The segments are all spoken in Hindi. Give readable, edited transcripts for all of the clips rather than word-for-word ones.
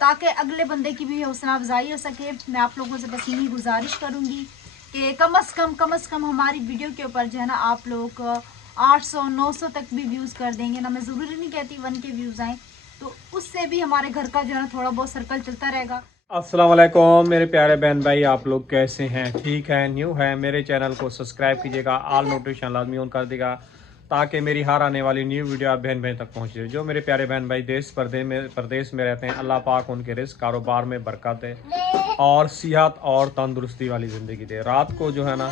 ताकि अगले बंदे की भी हौसला अफजाई हो सके। मैं आप लोगों से बस यही गुजारिश करूँगी कि कम से कम हमारी वीडियो के ऊपर जो है ना आप लोग 800-900 तक भी व्यूज़ कर देंगे ना। मैं ज़रूरी नहीं कहती 1 के व्यूज़ आएँ, तो उससे भी हमारे घर का जो है ना थोड़ा बहुत सर्कल चलता रहेगा। अस्सलाम वालेकुम मेरे प्यारे बहन भाई, आप लोग कैसे हैं? ठीक है, न्यू है मेरे चैनल को सब्सक्राइब कीजिएगा, ऑल नोटिफिकेशन लाजमी ऑन कर देगा ताकि मेरी हर आने वाली न्यू वीडियो आप बहन तक पहुंचे। जो मेरे प्यारे बहन भाई देश प्रदेश में रहते हैं, अल्लाह पाक उनके रिस्क कारोबार में बरकत है और सेहत और तंदुरुस्ती वाली ज़िंदगी दे। रात को जो है ना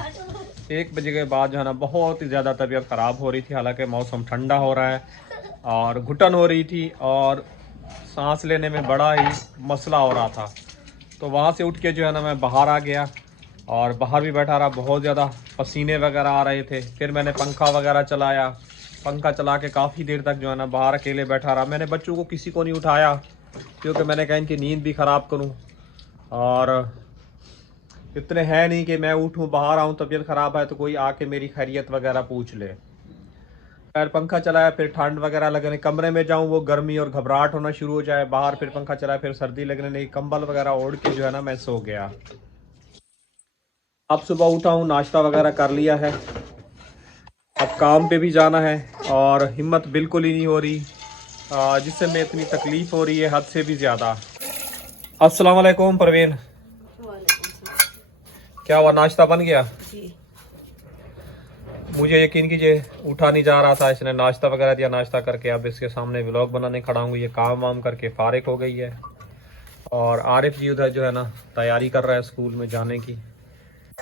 1 बजे के बाद जो है ना बहुत ही ज़्यादा तबीयत ख़राब हो रही थी, हालांकि मौसम ठंडा हो रहा है और घुटन हो रही थी और सांस लेने में बड़ा ही मसला हो रहा था। तो वहाँ से उठ के जो है ना मैं बाहर आ गया और बाहर भी बैठा रहा, बहुत ज़्यादा पसीने वगैरह आ रहे थे। फिर मैंने पंखा वगैरह चलाया, पंखा चला के काफ़ी देर तक जो है ना बाहर अकेले बैठा रहा। मैंने बच्चों को किसी को नहीं उठाया क्योंकि मैंने कहा इनकी नींद भी ख़राब करूं और इतने हैं नहीं कि मैं उठूं बाहर आऊं, तबीयत ख़राब है तो कोई आके मेरी खैरियत वगैरह पूछ ले। खैर पंखा चलाया, फिर ठंड वगैरह लगने, कमरे में जाऊं वो गर्मी और घबराहट होना शुरू हो जाए। बाहर फिर पंखा चलाया, फिर सर्दी लगने लगी, कंबल वगैरह ओढ़ के जो है ना मैं सो गया। अब सुबह उठा हूँ, नाश्ता वगैरह कर लिया है, अब काम पे भी जाना है और हिम्मत बिल्कुल ही नहीं हो रही, जिससे मैं इतनी तकलीफ़ हो रही है हद से भी ज़्यादा। अस्सलाम वालेकुम परवीन, क्या हुआ, नाश्ता बन गया? मुझे यकीन कीजिए उठा नहीं जा रहा था, इसने नाश्ता वगैरह दिया। नाश्ता करके अब इसके सामने व्लॉग बनाने खड़ा हूँ। ये काम वाम करके फारिग हो गई है और आरिफ जी उधर जो है ना तैयारी कर रहा है स्कूल में जाने की,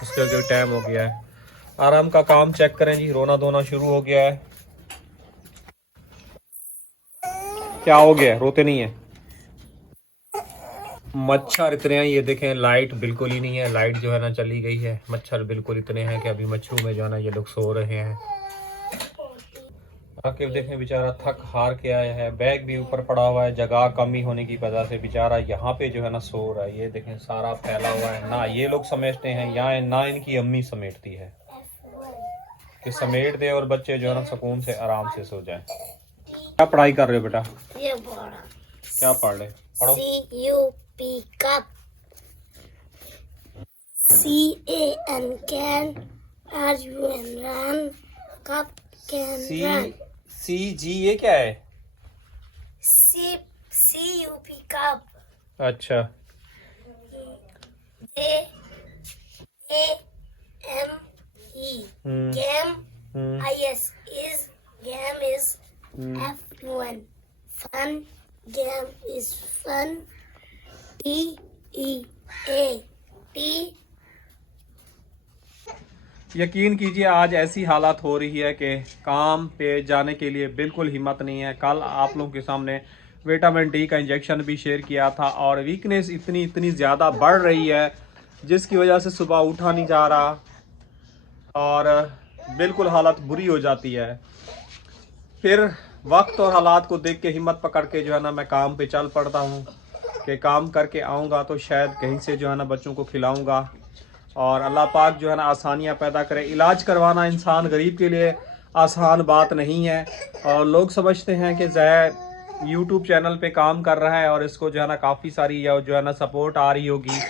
उसके जो टाइम हो गया है। आराम का काम चेक करें जी, रोना धोना शुरू हो गया है। क्या हो गया, रोते नहीं है? मच्छर इतने हैं, ये देखें लाइट बिल्कुल ही नहीं है, लाइट जो है ना चली गई है। मच्छर बिल्कुल इतने हैं कि अभी मच्छरों में जो है ना ये लोग सो रहे हैं। आके देखें बेचारा थक हार के आया है, बैग भी ऊपर पड़ा हुआ है, जगह कमी होने की वजह से बेचारा यहाँ पे जो है ना सो रहा है। ये देखें सारा फैला हुआ है, ना ये लोग समेटते हैं यहाँ, ना इनकी अम्मी समेटती है कि समेट दे और बच्चे जो है ना सुकून से आराम से सो जाएं। क्या पढ़ाई कर रहे हो बेटा? ये पढ़ा। क्या पढ़ रहे? पढ़ो। CUP cup, CAN can, RUN run, cup can run. CG ये क्या है? CUP कप, अच्छा, GAME game, IS is game is F1 fun, game is fun, TEAT। यकीन कीजिए आज ऐसी हालत हो रही है कि काम पे जाने के लिए बिल्कुल हिम्मत नहीं है। कल आप लोगों के सामने विटामिन डी का इंजेक्शन भी शेयर किया था और वीकनेस इतनी ज़्यादा बढ़ रही है जिसकी वजह से सुबह उठा नहीं जा रहा और बिल्कुल हालत बुरी हो जाती है। फिर वक्त और हालात को देख के हिम्मत पकड़ के जो है ना मैं काम पे चल पड़ता हूँ कि काम करके आऊँगा तो शायद कहीं से जो है ना बच्चों को खिलाऊँगा और अल्लाह पाक जो है ना आसानियाँ पैदा करे। इलाज करवाना इंसान गरीब के लिए आसान बात नहीं है और लोग समझते हैं कि ज़ैद यूट्यूब चैनल पे काम कर रहा है और इसको जो है ना काफ़ी सारी जो है ना सपोर्ट आ रही होगी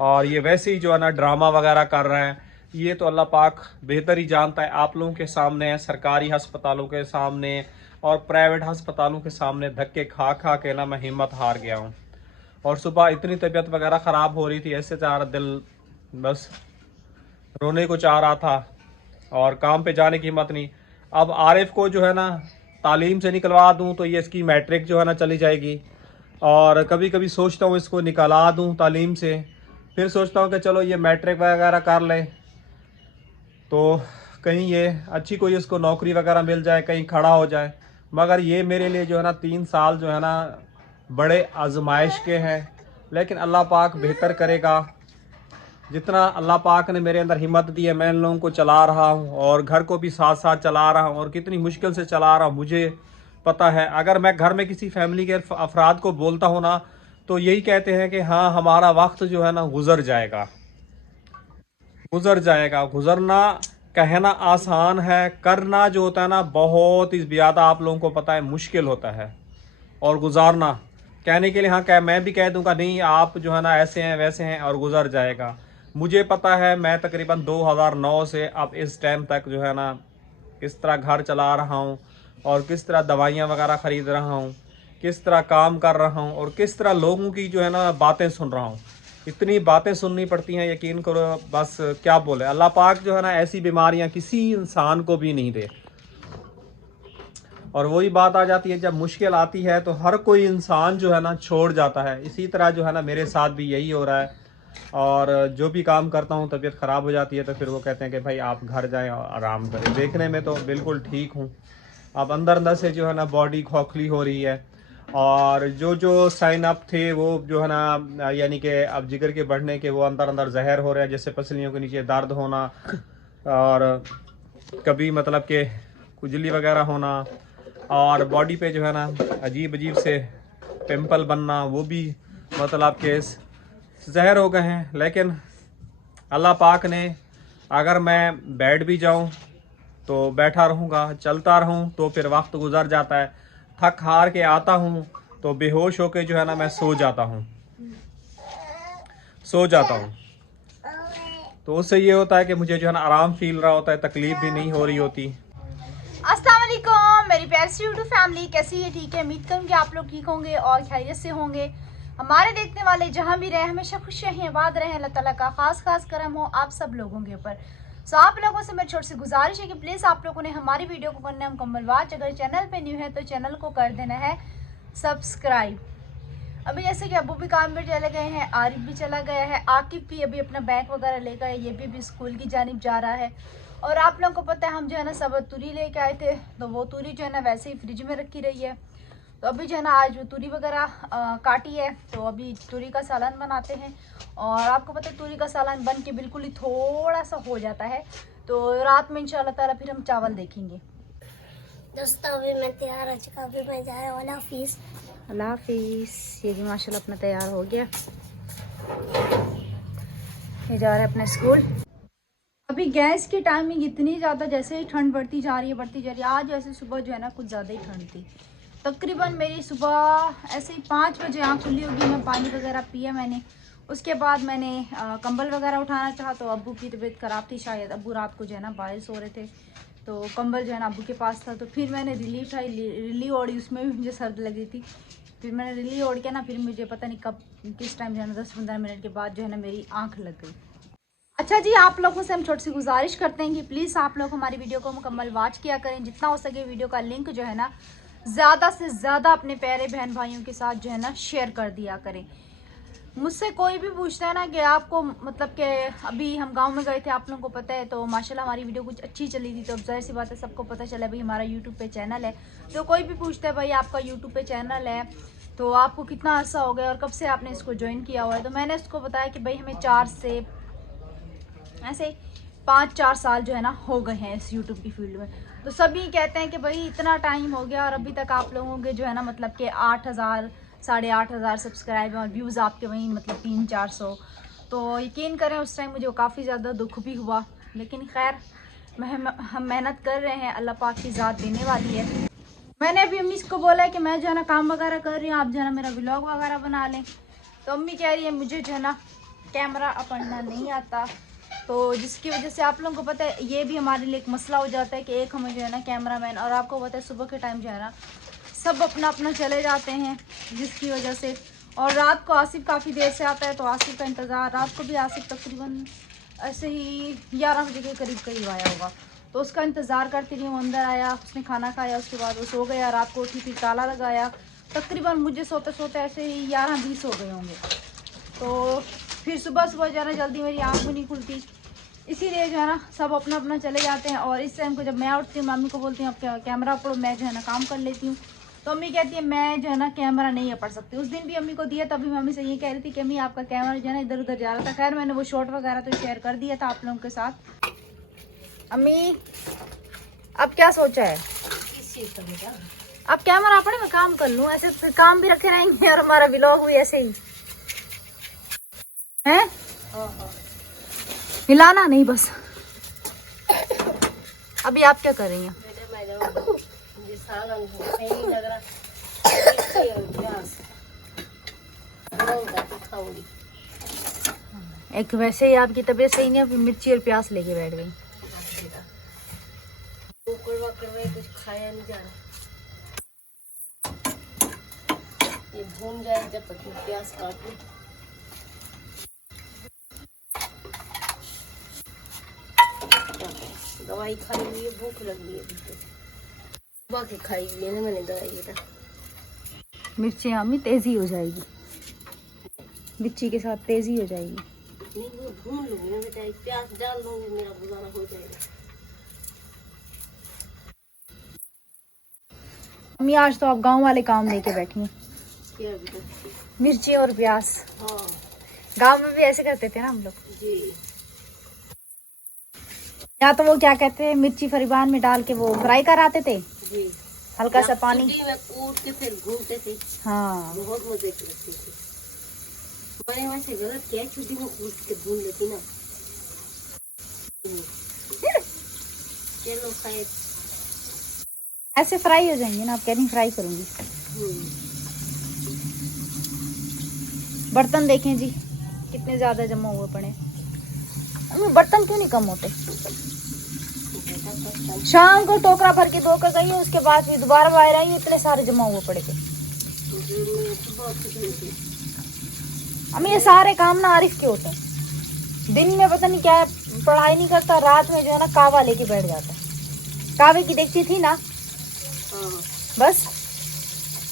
और ये वैसे ही जो है ना ड्रामा वगैरह कर रहा है। ये तो अल्लाह पाक बेहतर ही जानता है। आप लोगों के सामने है, सरकारी अस्पतालों के सामने और प्राइवेट अस्पतालों के सामने धक्के खा खा के ना मैं हिम्मत हार गया हूँ और सुबह इतनी तबीयत वगैरह ख़राब हो रही थी, ऐसे चाह रहा दिल बस रोने को चाह रहा था और काम पे जाने की हिम्मत नहीं। अब आरिफ को जो है ना तालीम से निकलवा दूं तो ये इसकी मैट्रिक जो है ना चली जाएगी और कभी कभी सोचता हूँ इसको निकाला दूं तालीम से, फिर सोचता हूँ कि चलो ये मैट्रिक वगैरह कर ले तो कहीं ये अच्छी कोई इसको नौकरी वगैरह मिल जाए, कहीं खड़ा हो जाए। मगर ये मेरे लिए जो है ना 3 साल जो है ना बड़े आजमाइश के हैं, लेकिन अल्लाह पाक बेहतर करेगा। जितना अल्लाह पाक ने मेरे अंदर हिम्मत दी है मैं इन लोगों को चला रहा हूँ और घर को भी साथ साथ चला रहा हूँ और कितनी मुश्किल से चला रहा हूँ मुझे पता है। अगर मैं घर में किसी फैमिली के अफराद को बोलता हूँ ना तो यही कहते हैं कि हाँ हमारा वक्त जो है ना गुजर जाएगा। गुजरना कहना आसान है, करना जो होता है ना बहुत ही ज़्यादा आप लोगों को पता है मुश्किल होता है। और गुजारना कहने के लिए हाँ मैं भी कह दूंगा नहीं आप जो है ना ऐसे हैं वैसे हैं और गुजर जाएगा। मुझे पता है मैं तकरीबन 2009 से अब इस टाइम तक जो है ना किस तरह घर चला रहा हूँ और किस तरह दवाइयाँ वगैरह ख़रीद रहा हूँ, किस तरह काम कर रहा हूँ और किस तरह लोगों की जो है ना बातें सुन रहा हूँ। इतनी बातें सुननी पड़ती हैं, यकीन करो बस क्या बोले। अल्लाह पाक जो है ना ऐसी बीमारियां किसी इंसान को भी नहीं दे। और वही बात आ जाती है जब मुश्किल आती है तो हर कोई इंसान जो है ना छोड़ जाता है। इसी तरह जो है ना मेरे साथ भी यही हो रहा है। और जो भी काम करता हूँ तबीयत ख़राब हो जाती है तो फिर वो कहते हैं कि भाई आप घर जाएं और आराम करें। देखने में तो बिल्कुल ठीक हूँ, अब अंदर अंदर से जो है ना बॉडी खोखली हो रही है। और जो साइन अप थे वो जो है ना यानी कि अब जिगर के बढ़ने के वो अंदर अंदर जहर हो रहे हैं, जैसे पसलियों के नीचे दर्द होना और कभी मतलब कि खुजली वगैरह होना और बॉडी पे जो है ना अजीब अजीब से पिंपल बनना, वो भी मतलब के जहर हो गए हैं। लेकिन अल्लाह पाक ने अगर मैं बैठ भी जाऊं तो बैठा रहूँगा, चलता रहूँ तो फिर वक्त गुजर जाता है। थक हार के आता हूँ तो बेहोश होके जो है ना मैं सो जाता हूँ। तो उससे ये होता है कि मुझे जो है ना आराम फील रहा होता है, तकलीफ भी नहीं हो रही होती। अस्सलाम वालेकुम मेरी प्यारी सी यूट्यूब फैमिली, कैसी है? ठीक है, उम्मीद करूँगी आप लोग ठीक होंगे और खैरियत से होंगे। हमारे देखने वाले जहाँ भी रहे हमेशा खुश रहें, आबाद रहें। अल्लाह ताला का खास करम हो आप सब लोगों के ऊपर। सो आप लोगों से मेरी छोटी सी गुजारिश है कि प्लीज़ आप लोगों ने हमारी वीडियो को करना है मुकम्मल वॉच। अगर चैनल पे न्यू है तो चैनल को कर देना है सब्सक्राइब। अभी जैसे कि अबू भी काम पर चले गए हैं, आरिफ भी चला गया है, आकिब भी अभी अपना बैग वगैरह लेकर ये भी स्कूल की जानिब जा रहा है। और आप लोगों को पता है हम जो है ना सब तूरी लेके आए थे, तो वो तूरी जो है ना वैसे ही फ्रिज में रखी रही है। तो अभी जो है ना आज तूरी वगैरह काटी है, तो अभी तूरी का सालन बनाते हैं। और आपको पता है तूरी का सालन बन के बिल्कुल ही थोड़ा सा हो जाता है, तो रात में इंशाल्लाह ताला फिर हम चावल देखेंगे। दोस्तों अभी मैं तैयार हो चुका, अभी मैं जा रहा हूँ अल्लाह हाफिज़। अल्लाह हाफिज़। ये भी माशाल्लाह अपना तैयार हो गया, ये जा रहा है अपने स्कूल। अभी गैस की टाइमिंग इतनी ज़्यादा, जैसे ही ठंड बढ़ती जा रही है। आज ऐसे सुबह जो है ना कुछ ज़्यादा ही ठंड थी। तकरीबन मेरी सुबह ऐसे ही 5 बजे आँख खुली होगी, मैं पानी वगैरह पिया मैंने। उसके बाद मैंने कंबल वगैरह उठाना चाहा तो अब्बू की तबीयत ख़राब थी, शायद अब्बू रात को जो है ना बाहर सो रहे थे, तो कंबल जो है ना अब्बू के पास था। तो फिर मैंने रिली उठाई, रिली ओढ़ी, उसमें भी मुझे सर्द लगी थी। फिर मैंने रिली ओढ़ के ना फिर मुझे पता नहीं कब किस टाइम जो है ना 10-15 मिनट के बाद जो है ना मेरी आँख लग गई। अच्छा जी, आप लोगों से हम छोटी सी गुजारिश करते हैं कि प्लीज़ आप लोग हमारी वीडियो को मुकम्मल वॉच किया करें। जितना हो सके वीडियो का लिंक जो है ना ज़्यादा से ज़्यादा अपने प्यारे बहन भाइयों के साथ जो है ना शेयर कर दिया करें। मुझसे कोई भी पूछता है ना कि आपको मतलब कि अभी हम गांव में गए थे, आप लोगों को पता है, तो माशाल्लाह हमारी वीडियो कुछ अच्छी चली थी। तो अब जाहिर सी बात है सबको पता चला भाई हमारा यूट्यूब पे चैनल है। तो कोई भी पूछता है भाई आपका यूट्यूब पे चैनल है तो आपको कितना अर्सा हो गया और कब से आपने इसको ज्वाइन किया हुआ है। तो मैंने उसको बताया कि भाई हमें 4 से ऐसे 5-4 साल जो है ना हो गए हैं इस यूट्यूब की फील्ड में। तो सभी कहते हैं कि भाई इतना टाइम हो गया और अभी तक आप लोगों के जो है ना मतलब कि 8,000 8,500 सब्सक्राइब और व्यूज़ आपके वहीं मतलब 300-400। तो यकीन करें उस टाइम मुझे काफ़ी ज़्यादा दुख भी हुआ, लेकिन खैर हम मेहनत कर रहे हैं, अल्लाह पाक की ज़ात देने वाली है। मैंने अभी अम्मी को बोला है कि मैं जो है ना काम वगैरह कर रही हूँ, आप जो है ना मेरा व्लॉग वगैरह बना लें। तो अम्मी कह रही है मुझे जो है ना कैमरा पकड़ना नहीं आता, तो जिसकी वजह से आप लोगों को पता है ये भी हमारे लिए एक मसला हो जाता है कि एक हमें जो है ना कैमरामैन, और आपको पता है सुबह के टाइम जो है ना सब अपना अपना चले जाते हैं, जिसकी वजह से। और रात को आसिफ काफ़ी देर से आता है, तो आसिफ का इंतज़ार, रात को भी आसिफ तकरीबन ऐसे ही 11 बजे के करीब आया होगा, तो उसका इंतज़ार करती रही। वो अंदर आया, उसने खाना खाया, उसके बाद वो सो गया। रात को उठी, फिर ताला लगाया, तकरीबन मुझे सोते सोते ऐसे ही 11-20 हो गए होंगे। तो फिर सुबह जो है ना जल्दी मेरी आँख भी नहीं खुलती, इसीलिए जो है ना सब अपना अपना चले जाते हैं। और इस टाइम को जब मैं उठती हूँ मम्मी को बोलती हूँ अब कैमरा पकड़ो, मैं जो है ना काम कर लेती हूँ। तो अम्मी कहती है मैं जो है ना कैमरा नहीं पकड़ सकती। उस दिन भी अम्मी को दिया, तभी मम्मी से ये कह रही थी कि अम्मी आपका कैमरा जो है ना इधर उधर जा रहा था। खैर मैंने वो शॉट वगैरह तो शेयर कर दिया था आप लोगों के साथ। अम्मी अब क्या सोचा है? अब कैमरा पड़े मैं काम कर लूँ, ऐसे फिर काम भी रखे रहेंगे और हमारा व्लॉग भी ऐसे ही है। हिलाना नहीं बस। अभी आप क्या कर रही हैं? खाऊंगी। एक वैसे ही आपकी तबीयत सही नहीं है, फिर मिर्ची और प्याज लेके बैठ गई। कुछ खाया नहीं जा रहा। ये भून जाए जब तक प्याज काटूं। दवाई खाई हुई है, भूख लग रही है। सुबह की खाई हुई है ना मैंने दवाई। मिर्ची हमें तेजी हो जाएगी, मिर्ची के साथ तेजी हो जाएगी। नहीं वो भून लूंगी ना बेटा, प्याज डाल लूंगी, मेरा गुजारा हो जाएगा। अम्मी आज तो आप गांव वाले काम लेके बैठी हैं, क्या बेटा? मिर्ची और प्याज। हाँ गांव में भी ऐसे करते थे ना हम लोग जी। या तो वो क्या कहते हैं, मिर्ची फरीबान में डाल के वो फ्राई कराते थे जी। हल्का सा पानी में कूट के फिर भूनते थे। हाँ बहुत मजे करते थे। मैंने वैसे गलत किया, चुटी में कूट के भून लेती ना। चलो खाए। ऐसे फ्राई हो जाएंगे ना, आप कह रही फ्राई करूंगी। बर्तन देखें जी कितने ज्यादा जमा हुए पड़े। अम्मी बर्तन क्यों नहीं कम होते? शाम को टोकरा भर के धोकर गई है, उसके बाद भी दोबारा बाहर आई, इतने सारे जमा हुए पड़े थे। अम्मी ये सारे काम ना आरिफ के होते हैं। दिन में पता नहीं क्या है, पढ़ाई नहीं करता, रात में जो है ना कावा लेके बैठ जाता है। कावे की देखती थी ना बस,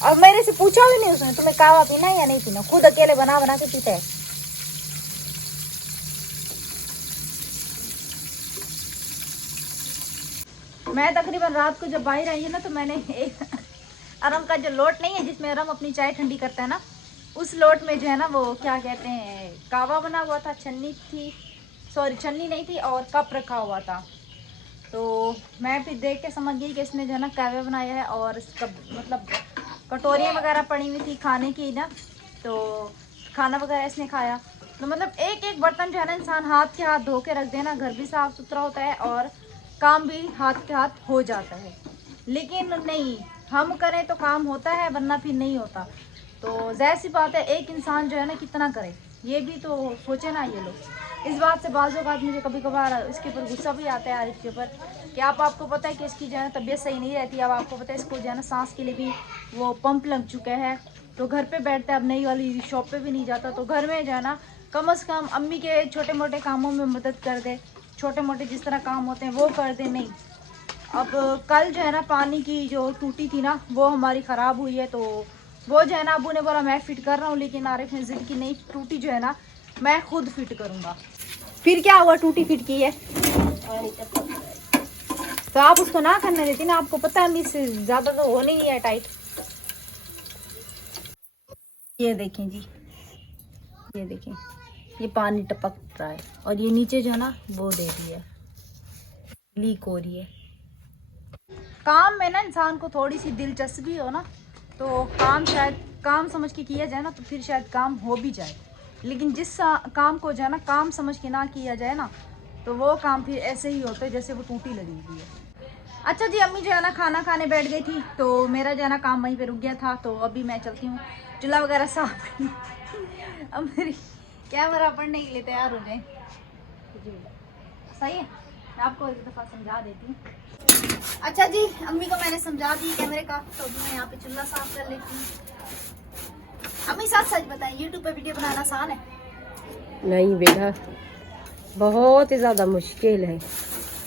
और मेरे से पूछा भी नहीं उसने तुम्हें कावा पीना है या नहीं पीना, खुद अकेले बना बना के पीता है। मैं तकरीबन रात को जब बाहर आई है ना, तो मैंने एक अरम का जो लोट नहीं है जिसमें अरम अपनी चाय ठंडी करता है ना, उस लोट में जो है ना वो क्या कहते हैं कावा बना हुआ था, छन्नी थी, सॉरी छन्नी नहीं थी, और कप रखा हुआ था। तो मैं फिर देख के समझ गई कि इसने जो है ना कावा बनाया है, और इसका मतलब कटोरियाँ वगैरह पड़ी हुई थी खाने की ना, तो खाना वगैरह इसने खाया। तो मतलब एक एक बर्तन जो है ना इंसान हाथ के हाथ धो के रख देना, घर भी साफ सुथरा होता है और काम भी हाथ के हाथ हो जाता है। लेकिन नहीं, हम करें तो काम होता है, वरना फिर नहीं होता। तो जाहिर सी बात है एक इंसान जो है ना कितना करे, ये भी तो सोचे ना ये लोग। इस बात से बाज़ औक़ात मुझे कभी कभार इसके ऊपर गुस्सा भी आता है आरिफ के ऊपर, कि आपको पता है कि इसकी जो है ना तबीयत सही नहीं रहती। अब आपको पता है इसको जो है ना सांस के लिए भी वो पंप लग चुका है, तो घर पे बैठता है, अब नई वाली शॉप पे भी नहीं जाता। तो घर में जो है ना कम से कम अम्मी के छोटे मोटे कामों में मदद कर दे, छोटे मोटे जिस तरह काम होते हैं वो कर दे। नहीं, अब कल जो है ना पानी की जो टूटी थी ना वो हमारी ख़राब हुई है, तो वो जो है ना अबू ने बोला मैं फ़िट कर रहा हूँ, लेकिन आरिफ ने ज़िद की नहीं, टूटी जो है ना मैं खुद फिट करूँगा। फिर क्या हुआ, टूटी फिट की है तो आप उसको ना करने देती ना, आपको पता है इससे ज़्यादा तो होने ही है टाइट। ये देखें जी, ये देखें, ये पानी टपक रहा है, और ये नीचे जो है ना वो दे रही है, लीक हो रही है। काम में ना इंसान को थोड़ी सी दिलचस्पी हो ना, तो काम शायद काम समझ के किया जाए ना, तो फिर शायद काम हो भी जाए। लेकिन जिस काम को जो है ना काम समझ के ना किया जाए ना, तो वो काम फिर ऐसे ही होता है जैसे वो टूटी लगी हुई है। अच्छा जी, अम्मी जो है ना खाना खाने बैठ गई थी, तो मेरा जो है ना काम वहीं पे रुक गया था। तो अभी मैं चलती हूँ चूल्हा वगैरह साफ अब मेरी कैमरा पढ़ने के लिए तैयार हो जाए। सही है, मैं आपको एक दफ़ा समझा देती हूँ। अच्छा जी, अम्मी को मैंने समझा दी कैमरे का, तो अभी मैं यहाँ पे चूल्हा साफ कर लेती हूँ। अम्मी सच सच बताएं, यूट्यूब पे वीडियो बनाना आसान है? नहीं बेटा, बहुत ही ज्यादा मुश्किल है।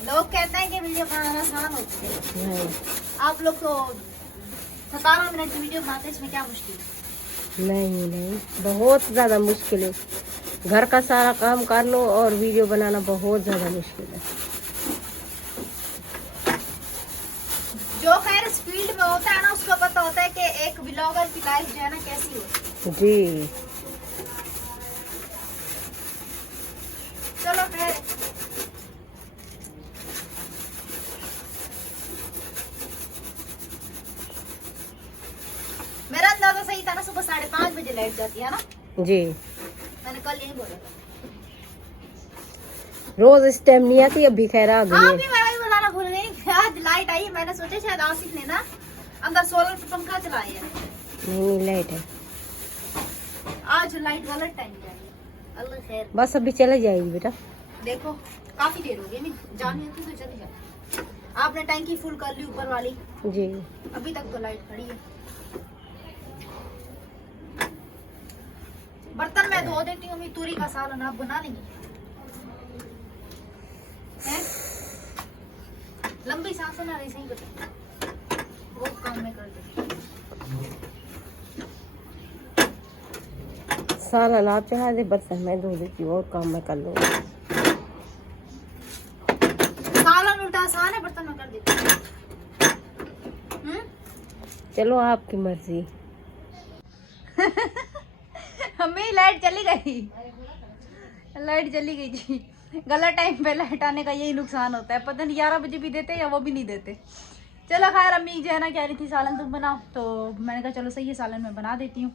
लोग कहते हैं कि वीडियो बनाना आसान होती है, नहीं आप लोग तो 17 मिनट की वीडियो बनाते हैं, इसमें क्या मुश्किल है? नहीं नहीं, बहुत ज्यादा मुश्किल है। घर का सारा काम कर लो और वीडियो बनाना बहुत ज्यादा मुश्किल है। जो खैर इस फील्ड में होता है ना उसको पता होता है कि एक व्लॉगर की लाइफ जो है ना कैसी होती है। जी चलो खैर, मेरा अंदाजा सही था ना, सुबह 5:30 बजे लाइट जाती है ना। जी, मैंने कल यही बोला था। रोज इस टाइम नहीं आती, अभी खैर आ हाँ, गई भी मैं वही बताना भूल गई, आज लाइट आई है। मैंने सोचा शायद आसिफ ने ना अंदर सोलर पे पंखा चलाया है। नहीं, लाइट है। आज लाइट गलत टाइम पे आई, अल्लाह खैर। बस अभी चले जाएगी बेटा। देखो काफी देर हो गई, मैं जानी होती तो चली जाती। आपने टैंकी फुल कर ली ऊपर वाली जी। अभी तक तो लाइट खड़ी है। बर्तन मैं धो देती हूँ, मैं तूरी का सालन आप बना देंगे हैं? लंबी सांसों ना ऐसे ही बता, वो काम मैं कर देती हूँ। सालन आप चढ़ा दे, बर्तन मैं धो देती हूँ और काम मैं कर लूँगी। सालन उल्टा आसान है, बर्तन में कर देती हूँ। चलो आपकी मर्जी। हमें लाइट चली गई, लाइट चली गई जी। गलत टाइम पे लाइट आने का यही नुकसान होता है, पता नहीं 11 बजे भी देते या वो भी नहीं देते। चलो खैर, अम्मी जो है ना कह रही थी सालन तुम बनाओ, तो मैंने कहा चलो सही है सालन मैं बना देती हूँ।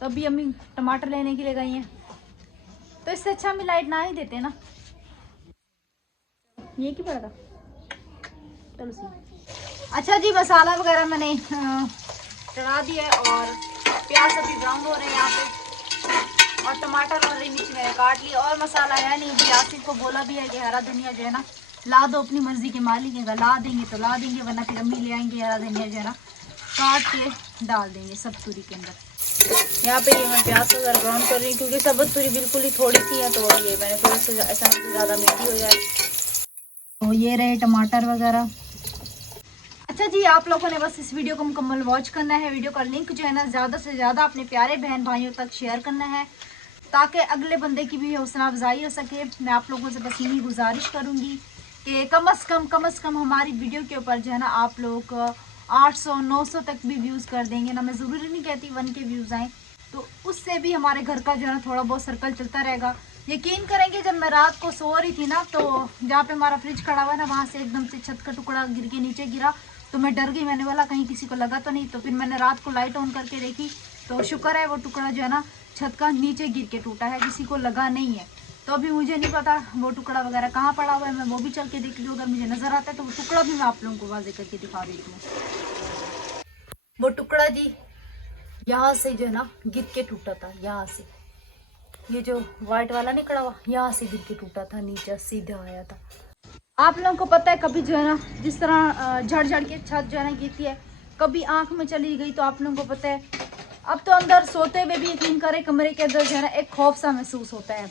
तो अभी अम्मी टमाटर लेने के लिए गई हैं, तो इससे अच्छा हमें लाइट ना ही देते ना। ये क्या पड़ा था, चलो सही। अच्छा जी, मसाला वगैरह मैंने चढ़ा दिया है और प्याज अभी ब्राउन हो रहे हैं यहाँ पे, और टमाटर और हरी मिर्च मैंने काट ली। और मसाला है नहीं, अभी आसिफ को बोला भी है कि हरा धनिया जो है ना ला दो, अपनी मर्जी के मालिक है, ला देंगे तो ला देंगे, वरना फिर अम्मी ले आएंगे हरा धनिया जो है ना काट के डाल देंगे सब तूरी के अंदर। यहाँ पे ये मैं प्याज वगैरह ब्राउन कर रही हूँ, क्योंकि सबूत तूरी बिल्कुल ही थोड़ी सी है, तो ये मैंने थोड़ी सी ऐसा ज़्यादा मीठी हो जाए। तो ये रहे टमाटर वगैरह। अच्छा जी, आप लोगों ने बस इस वीडियो को मुकम्मल वॉच करना है। वीडियो का लिंक जो है ना ज़्यादा से ज़्यादा अपने प्यारे बहन भाइयों तक शेयर करना है, ताकि अगले बंदे की भी हौसला अफजाई हो सके। मैं आप लोगों से बस यही गुजारिश करूँगी कि कम से कम हमारी वीडियो के ऊपर जो है ना आप लोग 800-900 तक भी व्यूज़ कर देंगे ना। मैं ज़रूरी नहीं कहती 1 के व्यूज़ आएँ, तो उससे भी हमारे घर का जो है ना थोड़ा बहुत सर्कल चलता रहेगा। यकीन करेंगे, जब मैं रात को सो रही थी ना, तो जहाँ पे हमारा फ्रिज खड़ा हुआ है ना, वहाँ से एकदम से छत का टुकड़ा गिर के नीचे गिरा, तो मैं डर गई। मैंने बोला कहीं किसी को लगा तो नहीं, तो फिर मैंने रात को लाइट ऑन करके देखी, तो शुक्र है वो टुकड़ा जो है ना छत का नीचे गिर के टूटा है, किसी को लगा नहीं है। तो अभी मुझे नहीं पता वो टुकड़ा वगैरह कहाँ पड़ा हुआ है, मैं वो भी चल के देख लूँ, अगर मुझे नज़र आता है तो वो टुकड़ा भी मैं आप लोगों को वाज़े करके दिखा देती हूँ। वो टुकड़ा जी यहाँ से जो है ना गिर के टूटा था, यहाँ से ये जो वाइट वाला नहीं खड़ा हुआ, यहाँ से गिर के टूटा था, नीचे सीधा आया था। आप लोगों को पता है कभी जो है ना जिस तरह झड़ के छत जो है ना गिरती है, कभी आंख में चली गई, तो आप लोगों को पता है अब तो अंदर सोते हुए भी यकीन करें कमरे के अंदर जो है ना एक खौफ सा महसूस होता है।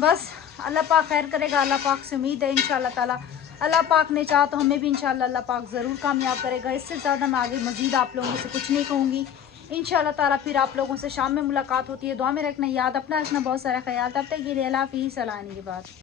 बस अल्लाह पाक खैर करेगा, अल्लाह पाक से उम्मीद है इंशाल्लाह ताला, अल्लाह पाक ने चाहा तो हमें भी इंशाल्लाह अल्लाह पाक ज़रूर कामयाब करेगा। इससे ज़्यादा मैं आगे मज़ीद आप लोगों से कुछ नहीं कहूँगी इंशाल्लाह ताला। फिर आप लोगों से शाम में मुलाकात होती है, दुआ में रखना, याद अपना रखना, बहुत सारा ख्याल। तब तक के लिए अल्लाह हाफ़िज़, सलाम के बाद।